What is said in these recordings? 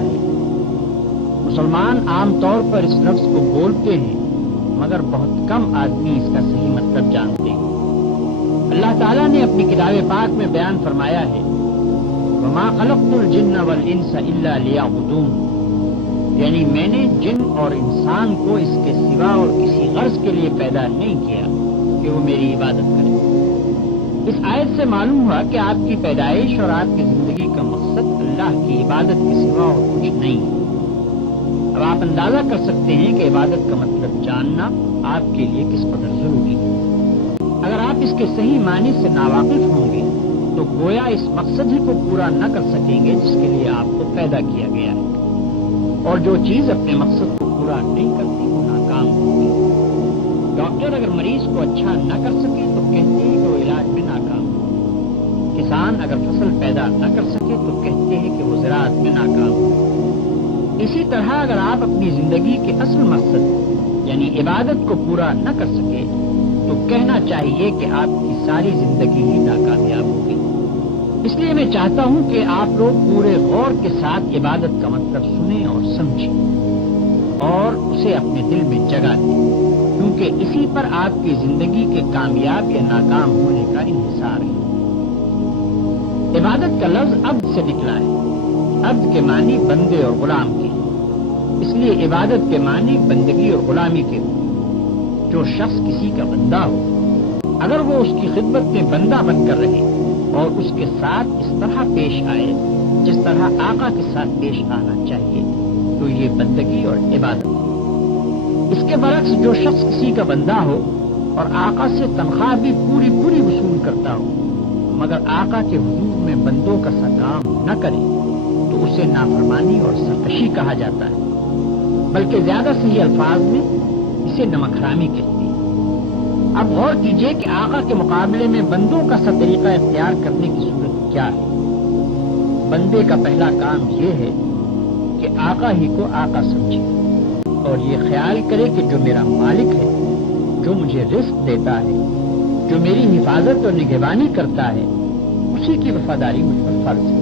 ہے۔ مسلمان عام طور پر اس لفظ کو بولتے ہیں مگر بہت کم آدمی اس کا صحیح مطلب جانتے ہیں۔ اللہ تعالیٰ نے اپنی کتاب پاک میں بیان فرمایا ہے وَمَا خَلَقْتُ الْجِنَّ وَالْإِنسَ إِلَّا لِيَعْبُدُونِ، یعنی میں نے جن اور انسان کو اس کے سوا اور کسی غرض کے لیے پیدا نہیں کیا کہ وہ میری عبادت کرے۔ اس آیت سے معلوم ہوا کہ آپ کی پیدائش اور آپ کی زندگی کا مقصد اللہ کی عبادت کے سوا اور کچھ نہیں ہے۔ اب آپ اندازہ کر سکتے ہیں کہ عبادت کا مطلب جاننا آپ کے لیے کس قدر ضروری ہے۔ اگر آپ اس کے صحیح معنی سے ناواقف ہوں گے تو گویا اس مقصد ہی کو پورا نہ کر سکیں گے جس کے لیے آپ کو پیدا کیا گیا ہے، اور جو چیز اپنے مقصد کو پورا نہیں کرتی وہ ناکام ہوگی۔ ڈاکٹر اگر مریض کو اچھا نہ کر سکے تو کہتے ہیں کہ وہ علاج میں ناکام ہو۔ کسان اگر فصل پیدا نہ کر سکے تو کہتے ہیں کہ وہ زراعت میں ناکام ہو۔ اسی طرح اگر آپ اپنی زندگی کے اصل مقصد یعنی عبادت کو پورا نہ کر سکے تو کہنا چاہیے کہ آپ کی ساری زندگی ہی ناکامیاب ہوگی۔ اس لیے میں چاہتا ہوں کہ آپ لوگ پورے غور کے ساتھ عبادت کا مطلب سنیں اور سمجھیں اور اسے اپنے دل میں جگہ دیں، کیونکہ اسی پر آپ کی زندگی کے کامیاب یا ناکام ہونے کا انحصار ہے۔ عبادت کا لفظ عبد سے نکلا ہے۔ عبد کے معنی بندے اور غلام کے، اس لیے عبادت کے معنی بندگی اور غلامی کے ہو۔ جو شخص کسی کا بندہ ہو اگر وہ اس کی خدمت میں بندہ بن کر رہے اور اس کے ساتھ اس طرح پیش آئے جس طرح آقا کے ساتھ پیش آنا چاہیے تو یہ بندگی اور عبادت ہے۔ اس کے برعکس جو شخص کسی کا بندہ ہو اور آقا سے تنخواہ بھی پوری وصول کرتا ہو مگر آقا کے حضور میں بندوں کا سا کام نہ کرے تو اسے نافرمانی اور سرکشی کہا جاتا ہے، بلکہ زیادہ صحیح الفاظ میں اسے نمک حرامی کہتے ہیں۔ اب غور کیجئے کہ آقا کے مقابلے میں بندوں کا سا طریقہ اختیار کرنے کی صورت کیا ہے۔ بندے کا پہلا کام یہ ہے کہ آقا ہی کو آقا سمجھے اور یہ خیال کرے کہ جو میرا مالک ہے، جو مجھے رزق دیتا ہے، جو میری حفاظت اور نگہبانی کرتا ہے، اسی کی وفاداری مجھ پر فرض ہے۔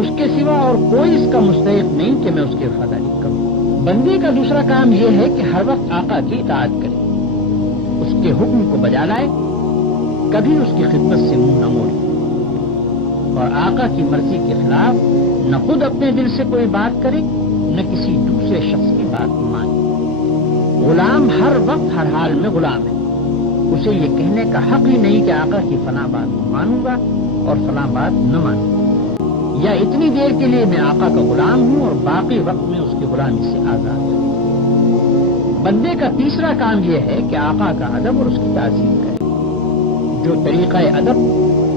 اس کے سوا اور کوئی اس کا مستحق نہیں کہ میں اس کی وفاداری کروں۔ بندے کا دوسرا کام یہ ہے کہ ہر وقت آقا کی اطاعت کرے، اس کے حکم کو بجا لائے، کبھی اس کی خدمت سے منہ نہ موڑے اور آقا کی مرضی کے خلاف نہ خود اپنے دل سے کوئی بات کرے نہ کسی دوسرے شخص کی بات مانے۔ غلام ہر وقت ہر حال میں غلام ہے، اسے یہ کہنے کا حق ہی نہیں کہ آقا کی فلاں بات مانوں گا اور فلاں بات نہ مانوں گا، یا اتنی دیر کے لیے میں آقا کا غلام ہوں اور باقی وقت میں اس کی غلامی سے آزاد ہوں۔ بندے کا تیسرا کام یہ ہے کہ آقا کا ادب اور اس کی تعظیم کرے۔ جو طریقہ ادب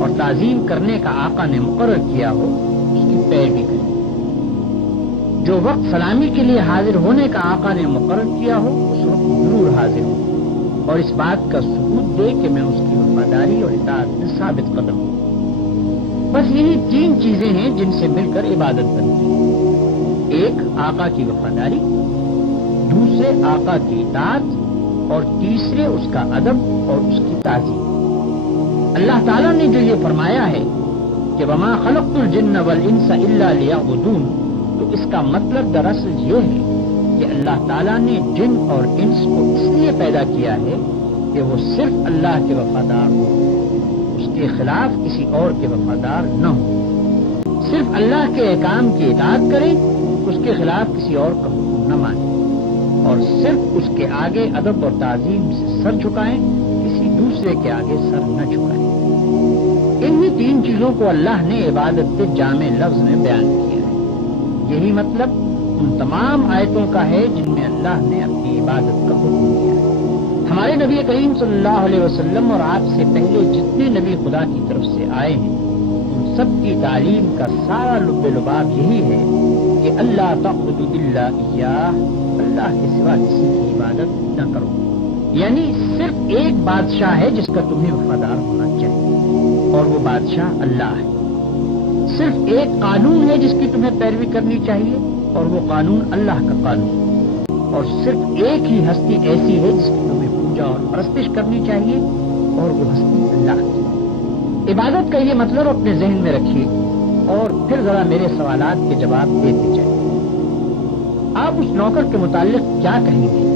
اور تعظیم کرنے کا آقا نے مقرر کیا ہو اس کی پیروی کرے۔ جو وقت سلامی کے لیے حاضر ہونے کا آقا نے مقرر کیا ہو اس وقت ضرور حاضر ہو اور اس بات کا ثبوت دے کہ میں اس کی وفاداری اور اطاعت میں ثابت قدم ہوں۔ بس یہی تین چیزیں ہیں جن سے مل کر عبادت بنتی ہے۔ ایک آقا کی وفاداری، دوسرے آقا کی اطاعت اور تیسرے اس کا ادب اور اس کی تعظیم۔ اللہ تعالیٰ نے جو یہ فرمایا ہے کہ وما خلقت الجن والانس الا لیعبدون، تو اس کا مطلب دراصل یہ ہے کہ اللہ تعالیٰ نے جن اور انس کو اس لیے پیدا کیا ہے کہ وہ صرف اللہ کے وفادار ہوں، اس کے خلاف کسی اور کے وفادار نہ ہوں، صرف اللہ کے احکام کی اطاعت کریں، اس کے خلاف کسی اور کا حکم نہ مانیں اور صرف اس کے آگے ادب اور تعظیم سے سر جھکائیں، کسی دوسرے کے آگے سر نہ جھکائیں۔ انہی تین چیزوں کو اللہ نے عبادت کے جامع لفظ میں بیان کیا ہے۔ یہی مطلب ان تمام آیتوں کا ہے جن میں اللہ نے اپنی عبادت کا حکم دیا ہے۔ ہمارے نبی کریم صلی اللہ علیہ وسلم اور آپ سے پہلے جتنے نبی خدا کی طرف سے آئے ہیں ان سب کی تعلیم کا سارا لب لباب یہی ہے کہ اللہ تعبدوا الا ایاہ، اللہ کے سوا کسی کی عبادت نہ کرو، یعنی صرف ایک بادشاہ ہے جس کا تمہیں وفادار ہونا چاہیے اور وہ بادشاہ اللہ ہے۔ صرف ایک قانون ہے جس کی تمہیں پیروی کرنی چاہیے اور وہ قانون اللہ کا قانون، اور صرف ایک ہی ہستی ایسی ہے جس کی تمہیں پوجا اور پرستش کرنی چاہیے اور وہ ہستی اللہ کی۔ عبادت کا یہ مطلب اپنے ذہن میں رکھیے اور پھر ذرا میرے سوالات کے جواب دیتے جائیں۔ آپ اس نوکر کے متعلق کیا کہیں گے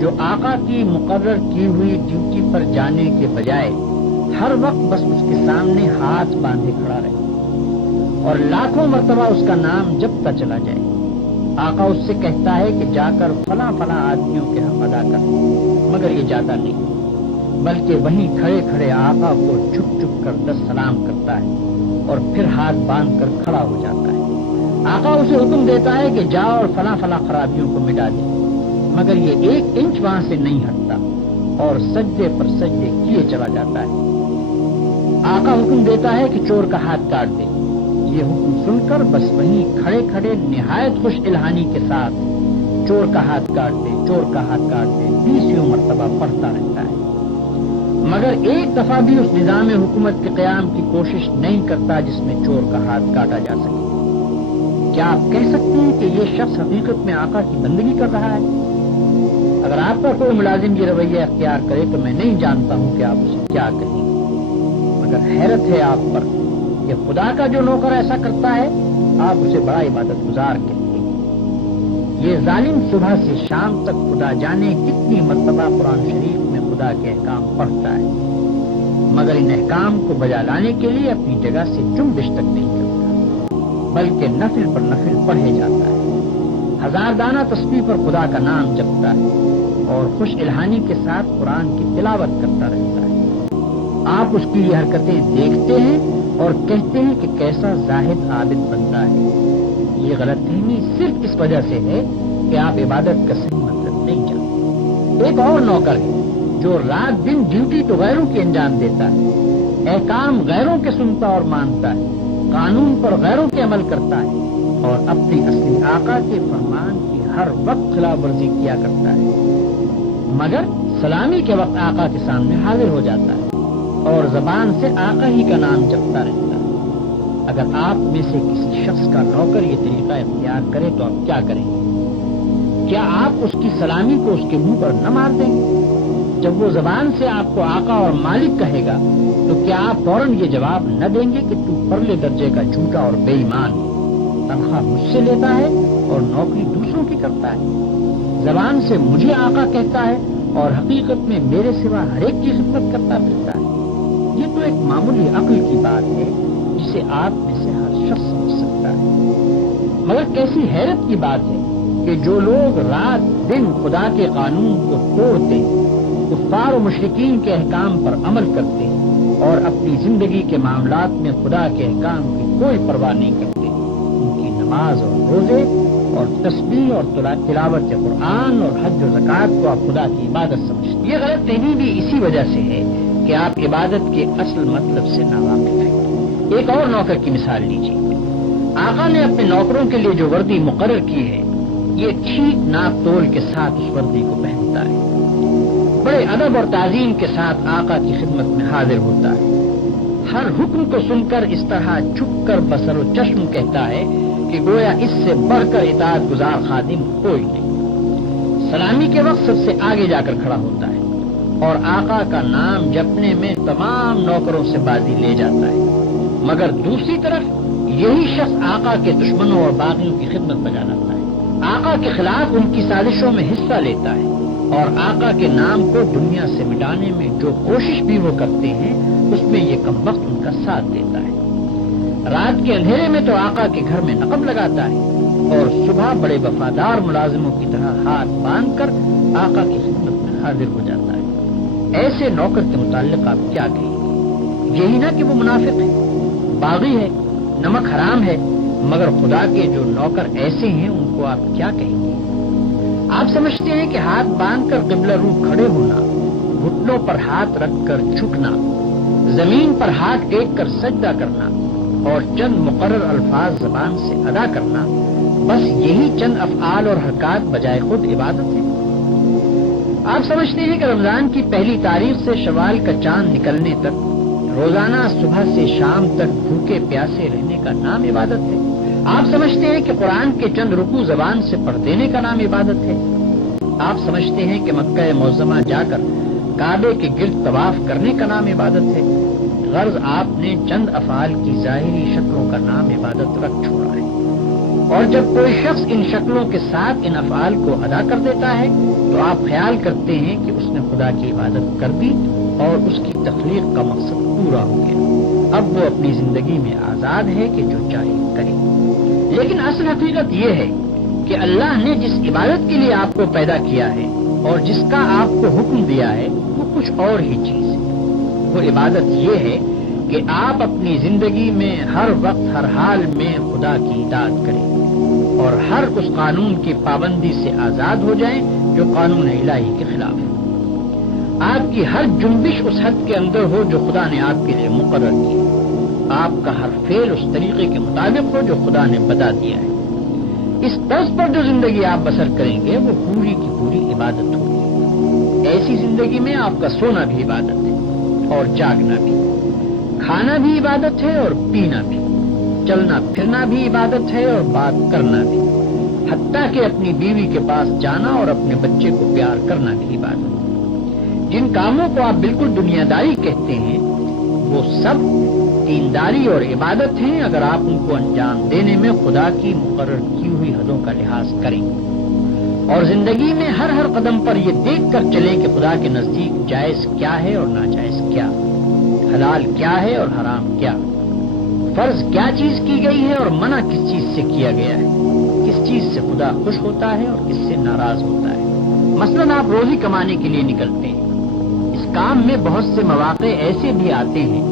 جو آقا کی مقرر کی ہوئی ڈیوٹی پر جانے کے بجائے ہر وقت بس اس کے سامنے ہاتھ باندھے کھڑا رہے اور لاکھوں مرتبہ اس کا نام جپتا چلا جائے؟ آقا اس سے کہتا ہے کہ جا کر فلاں فلاں آدمیوں کے حق ادا کر، مگر یہ جاتا نہیں، بلکہ وہیں کھڑے کھڑے آقا کو جھک جھک کر 10 سلام کرتا ہے اور پھر ہاتھ باندھ کر کھڑا ہو جاتا ہے۔ آقا اسے حکم دیتا ہے کہ جا اور فلاں فلاں خرابیوں کو مٹا دے، مگر یہ 1 انچ وہاں سے نہیں ہٹتا اور سجدے پر سجدے کیے چلا جاتا ہے۔ آقا حکم دیتا ہے کہ چور کا ہاتھ کاٹ دے، یہ حکم سن کر بس وہیں کھڑے کھڑے نہایت خوش الہانی کے ساتھ چور کا ہاتھ کاٹ دے، چور کا ہاتھ کاٹ دے 20 مرتبہ پڑھتا رہتا ہے، مگر ایک دفعہ بھی اس نظام حکومت کے قیام کی کوشش نہیں کرتا جس میں چور کا ہاتھ کاٹا جا سکے۔ کیا آپ کہہ سکتے ہیں کہ یہ شخص حقیقت میں آقا کی بندگی کر رہا ہے؟ اگر آپ کا کوئی ملازم یہ رویہ اختیار کرے تو میں نہیں جانتا ہوں کہ آپ اسے کیا کہیں گے، مگر حیرت ہے آپ پر کہ خدا کا جو نوکر ایسا کرتا ہے آپ اسے بڑا عبادت گزار کہتے ہیں۔ یہ ظالم صبح سے شام تک خدا جانے کتنی مرتبہ قرآن شریف میں خدا کے احکام پڑھتا ہے، مگر ان احکام کو بجا لانے کے لیے اپنی جگہ سے جنبش تک نہیں کرتا، بلکہ نفل پر نفل پڑھے جاتا ہے، 1000 دانہ تسبیح پر خدا کا نام جپتا ہے اور خوش الہانی کے ساتھ قرآن کی تلاوت کرتا رہتا ہے۔ آپ اس کی یہ حرکتیں دیکھتے ہیں اور کہتے ہیں کہ کیسا زاہد عابد بندہ ہے۔ یہ غلط فہمی صرف اس وجہ سے ہے کہ آپ عبادت کا صحیح مطلب نہیں جانتے۔ ایک اور نوکر ہے جو رات دن ڈیوٹی تو غیروں کی انجام دیتا ہے، احکام غیروں کے سنتا اور مانتا ہے، قانون پر غیروں کے عمل کرتا ہے اور اپنے اصلی آقا کے فرمان کی ہر وقت خلاف ورزی کیا کرتا ہے، مگر سلامی کے وقت آقا کے سامنے حاضر ہو جاتا ہے اور زبان سے آقا ہی کا نام جپتا رہتا ہے۔ اگر آپ میں سے کسی شخص کا نوکر یہ طریقہ اختیار کرے تو آپ کیا کریں گے؟ کیا آپ اس کی سلامی کو اس کے منہ پر نہ مار دیں گے؟ جب وہ زبان سے آپ کو آقا اور مالک کہے گا تو کیا آپ فوراً یہ جواب نہ دیں گے کہ تو پرلے درجے کا جھوٹا اور بے ایمان ہے، تنخواہ مجھ سے لیتا ہے اور نوکری دوسروں کی کرتا ہے، زبان سے مجھے آقا کہتا ہے اور حقیقت میں میرے سوا ہر ایک کی خدمت کرتا پھرتا ہے؟ یہ تو ایک معمولی عقل کی بات ہے جسے آپ میں سے ہر شخص سمجھ سکتا ہے، مگر کیسی حیرت کی بات ہے کہ جو لوگ رات دن خدا کے قانون کو توڑتے ہیں، کفار و مشرکین کے احکام پر عمل کرتے ہیں اور اپنی زندگی کے معاملات میں خدا کے احکام کی کوئی پرواہ نہیں کرتے، ان کی نماز اور روزے اور تسبیح اور تلاوت قرآن اور حج و زکوٰۃ کو آپ خدا کی عبادت سمجھتے ہیں۔ یہ غلط فہمی بھی اسی وجہ سے ہے کہ آپ عبادت کے اصل مطلب سے ناواقف ہیں۔ ایک اور نوکر کی مثال لیجیے۔ آقا نے اپنے نوکروں کے لیے جو وردی مقرر کی ہے، یہ ٹھیک ناپ تول کے ساتھ اس وردی کو پہنتا ہے، بڑے ادب اور تعظیم کے ساتھ آقا کی خدمت میں حاضر ہوتا ہے، ہر حکم کو سن کر اس طرح جھک کر بصر و چشم کہتا ہے کہ گویا اس سے بڑھ کر اطاعت گزار خادم کوئی نہیں، سلامی کے وقت سب سے آگے جا کر کھڑا ہوتا ہے اور آقا کا نام جپنے میں تمام نوکروں سے بازی لے جاتا ہے، مگر دوسری طرف یہی شخص آقا کے دشمنوں اور باغیوں کی خدمت بجا لاتا ہے، آقا کے خلاف ان کی سازشوں میں حصہ لیتا ہے اور آقا کے نام کو دنیا سے مٹانے میں جو کوشش بھی وہ کرتے ہیں اس میں یہ کمبخت ان کا ساتھ دیتا ہے۔ رات کے اندھیرے میں تو آقا کے گھر میں نقب لگاتا ہے اور صبح بڑے وفادار ملازموں کی طرح ہاتھ باندھ کر آقا کی خدمت میں حاضر ہو جاتا ہے۔ ایسے نوکر کے متعلق آپ کیا کہیں گے؟ یہی نہ کہ وہ منافق ہے، باغی ہے، نمک حرام ہے، مگر خدا کے جو نوکر ایسے ہیں ان کو آپ کیا کہیں گے؟ آپ سمجھتے ہیں کہ ہاتھ باندھ کر قبلہ رو کھڑے ہونا، گھٹنوں پر ہاتھ رکھ کر جھکنا، زمین پر ہاتھ ٹیک کر سجدہ کرنا اور چند مقرر الفاظ زبان سے ادا کرنا، بس یہی چند افعال اور حرکات بجائے خود عبادت ہے؟ آپ سمجھتے ہیں کہ رمضان کی پہلی تاریخ سے شوال کا چاند نکلنے تک روزانہ صبح سے شام تک بھوکے پیاسے رہنے کا نام عبادت ہے؟ آپ سمجھتے ہیں کہ قرآن کے چند رکوع زبان سے پڑھ دینے کا نام عبادت ہے؟ آپ سمجھتے ہیں کہ مکہ معظمہ جا کر کعبے کے گرد طواف کرنے کا نام عبادت ہے؟ غرض آپ نے چند افعال کی ظاہری شکلوں کا نام عبادت رکھ چھوڑا ہے، اور جب کوئی شخص ان شکلوں کے ساتھ ان افعال کو ادا کر دیتا ہے تو آپ خیال کرتے ہیں کہ اس نے خدا کی عبادت کر دی اور اس کی تخلیق کا مقصد پورا ہو گیا، اب وہ اپنی زندگی میں آزاد ہے کہ جو چاہے کرے۔ لیکن اصل حقیقت یہ ہے کہ اللہ نے جس عبادت کے لیے آپ کو پیدا کیا ہے اور جس کا آپ کو حکم دیا ہے وہ کچھ اور ہی چیز ہے۔ وہ عبادت یہ ہے کہ آپ اپنی زندگی میں ہر وقت ہر حال میں خدا کی اطاعت کریں اور ہر اس قانون کی پابندی سے آزاد ہو جائیں جو قانون الہی کے خلاف ہے۔ آپ کی ہر جنبش اس حد کے اندر ہو جو خدا نے آپ کے لیے مقرر کی، آپ کا ہر فعل اس طریقے کے مطابق ہو جو خدا نے بتا دیا ہے۔ اس طرز پر جو زندگی آپ بسر کریں گے وہ پوری کی پوری عبادت ہوگی۔ ایسی زندگی میں آپ کا سونا بھی عبادت ہے اور جاگنا بھی، کھانا بھی عبادت ہے اور پینا بھی، چلنا پھرنا بھی عبادت ہے اور بات کرنا بھی، حتیٰ کہ اپنی بیوی کے پاس جانا اور اپنے بچے کو پیار کرنا بھی عبادت ہے۔ جن کاموں کو آپ بالکل دنیا داری کہتے ہیں وہ سب دینداری اور عبادت ہیں اگر آپ ان کو انجام دینے میں خدا کی مقرر کی ہوئی حدوں کا لحاظ کریں اور زندگی میں ہر قدم پر یہ دیکھ کر چلیں کہ خدا کے نزدیک جائز کیا ہے اور ناجائز کیا، حلال کیا ہے اور حرام کیا، فرض کیا چیز کی گئی ہے اور منع کس چیز سے کیا گیا ہے، کس چیز سے خدا خوش ہوتا ہے اور کس سے ناراض ہوتا ہے۔ مثلاً آپ روزی کمانے کے لیے نکلتے ہیں، اس کام میں بہت سے مواقع ایسے بھی آتے ہیں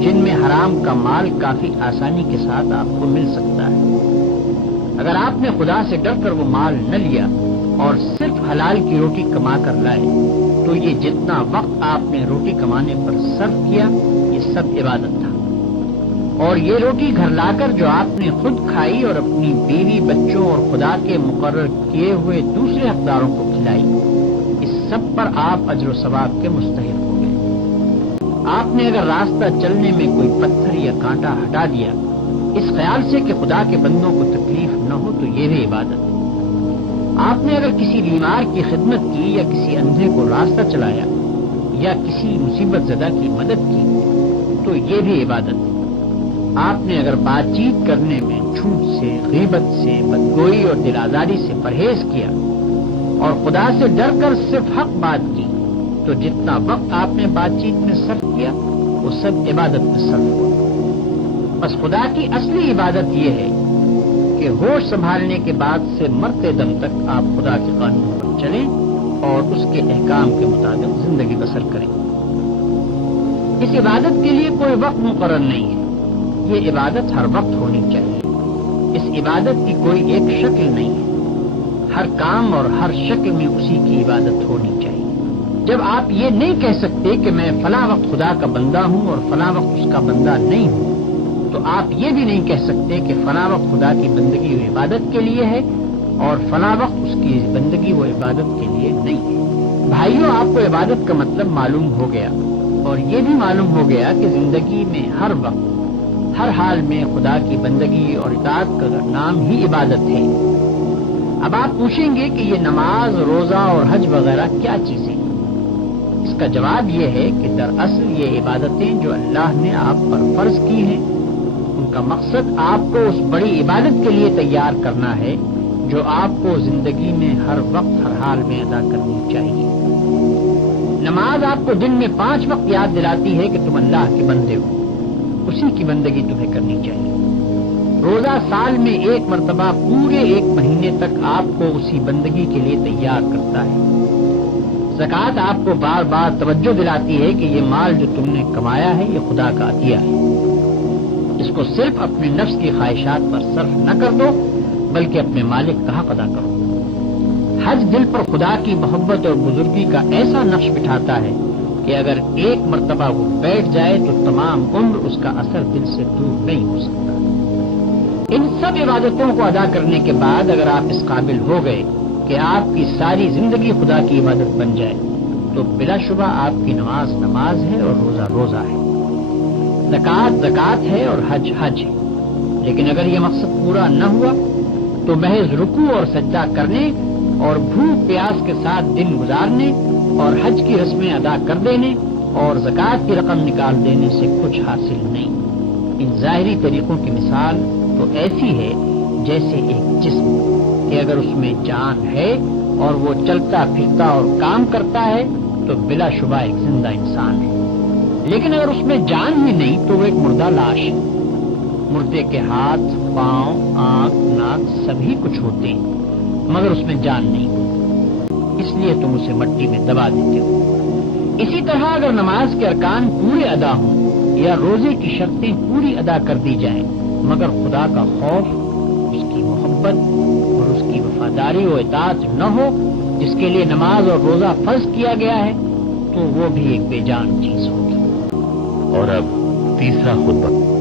جن میں حرام کا مال کافی آسانی کے ساتھ آپ کو مل سکتا ہے۔ اگر آپ نے خدا سے ڈر کر وہ مال نہ لیا اور صرف حلال کی روٹی کما کر لائے تو یہ جتنا وقت آپ نے روٹی کمانے پر صرف کیا یہ سب عبادت تھا، اور یہ روٹی گھر لا کر جو آپ نے خود کھائی اور اپنی بیوی بچوں اور خدا کے مقرر کیے ہوئے دوسرے حقداروں کو کھلائی، اس سب پر آپ اجر و ثواب کے مستحق ہو گئے۔ آپ نے اگر راستہ چلنے میں کوئی پتھر یا کانٹا ہٹا دیا اس خیال سے کہ خدا کے بندوں کو تکلیف نہ ہو تو یہ بھی عبادت ہے۔ آپ نے اگر کسی بیمار کی خدمت کی یا کسی اندھے کو راستہ چلایا یا کسی مصیبت زدہ کی مدد کی تو یہ بھی عبادت ہے۔ آپ نے اگر بات چیت کرنے میں جھوٹ سے، غیبت سے، بدگوئی اور دل آزاری سے پرہیز کیا اور خدا سے ڈر کر صرف حق بات کی تو جتنا وقت آپ نے بات چیت میں صرف کیا وہ سب عبادت میں صرف ہوا۔ بس خدا کی اصلی عبادت یہ ہے کہ ہوش سنبھالنے کے بعد سے مرتے دم تک آپ خدا کے قانون پر چلیں اور اس کے احکام کے مطابق زندگی بسر کریں۔ اس عبادت کے لیے کوئی وقت مقرر نہیں ہے، یہ عبادت ہر وقت ہونی چاہیے۔ اس عبادت کی کوئی ایک شکل نہیں ہے، ہر کام اور ہر شکل میں اسی کی عبادت ہونی چاہیے۔ جب آپ یہ نہیں کہہ سکتے کہ میں فلاں وقت خدا کا بندہ ہوں اور فلاں وقت اس کا بندہ نہیں ہوں تو آپ یہ بھی نہیں کہہ سکتے کہ فلاں وقت خدا کی بندگی و عبادت کے لیے ہے اور فلاں وقت اس کی بندگی و عبادت کے لیے نہیں ہے۔ بھائیوں، آپ کو عبادت کا مطلب معلوم ہو گیا اور یہ بھی معلوم ہو گیا کہ زندگی میں ہر وقت ہر حال میں خدا کی بندگی اور اطاعت کا نام ہی عبادت ہے۔ اب آپ پوچھیں گے کہ یہ نماز، روزہ اور حج وغیرہ کیا چیزیں؟ اس کا جواب یہ ہے کہ دراصل یہ عبادتیں جو اللہ نے آپ پر فرض کی ہیں ان کا مقصد آپ کو اس بڑی عبادت کے لیے تیار کرنا ہے جو آپ کو زندگی میں ہر وقت ہر حال میں ادا کرنی چاہیے۔ نماز آپ کو دن میں 5 وقت یاد دلاتی ہے کہ تم اللہ کے بندے ہو، اسی کی بندگی تمہیں کرنی چاہیے۔ روزہ سال میں 1 مرتبہ پورے 1 مہینے تک آپ کو اسی بندگی کے لیے تیار کرتا ہے۔ زکوٰۃ آپ کو بار بار توجہ دلاتی ہے کہ یہ مال جو تم نے کمایا ہے یہ خدا کا عطیہ ہے، اس کو صرف اپنے نفس کی خواہشات پر صرف نہ کر دو بلکہ اپنے مالک کا حق ادا کرو۔ حج دل پر خدا کی محبت اور بزرگی کا ایسا نقش بٹھاتا ہے کہ اگر 1 مرتبہ وہ بیٹھ جائے تو تمام عمر اس کا اثر دل سے دور نہیں ہو سکتا۔ ان سب عبادتوں کو ادا کرنے کے بعد اگر آپ اس قابل ہو گئے کہ آپ کی ساری زندگی خدا کی عبادت بن جائے تو بلا شبہ آپ کی نماز نماز ہے اور روزہ روزہ ہے، زکوٰۃ زکوٰۃ ہے اور حج حج ہے۔ لیکن اگر یہ مقصد پورا نہ ہوا تو محض رکوع اور سجدہ کرنے اور بھوک پیاس کے ساتھ دن گزارنے اور حج کی رسمیں ادا کر دینے اور زکوٰۃ کی رقم نکال دینے سے کچھ حاصل نہیں۔ ان ظاہری طریقوں کی مثال تو ایسی ہے جیسے ایک جسم کہ اگر اس میں جان ہے اور وہ چلتا پھرتا اور کام کرتا ہے تو بلا شبہ ایک زندہ انسان ہے، لیکن اگر اس میں جان ہی نہیں تو وہ ایک مردہ لاش ہے۔ مردے کے ہاتھ، پاؤں، آنکھ، ناک سبھی کچھ ہوتے ہیں مگر اس میں جان نہیں ہوتی، اس لیے تم اسے مٹی میں دبا دیتے ہو۔ اسی طرح اگر نماز کے ارکان پورے ادا ہوں یا روزے کی شرطیں پوری ادا کر دی جائیں مگر خدا کا خوف، اس کی محبت اور اس کی وفاداری و اطاعت نہ ہو جس کے لیے نماز اور روزہ فرض کیا گیا ہے، تو وہ بھی ایک بے جان چیز ہوگی۔ اور اب تیسرا خطبہ۔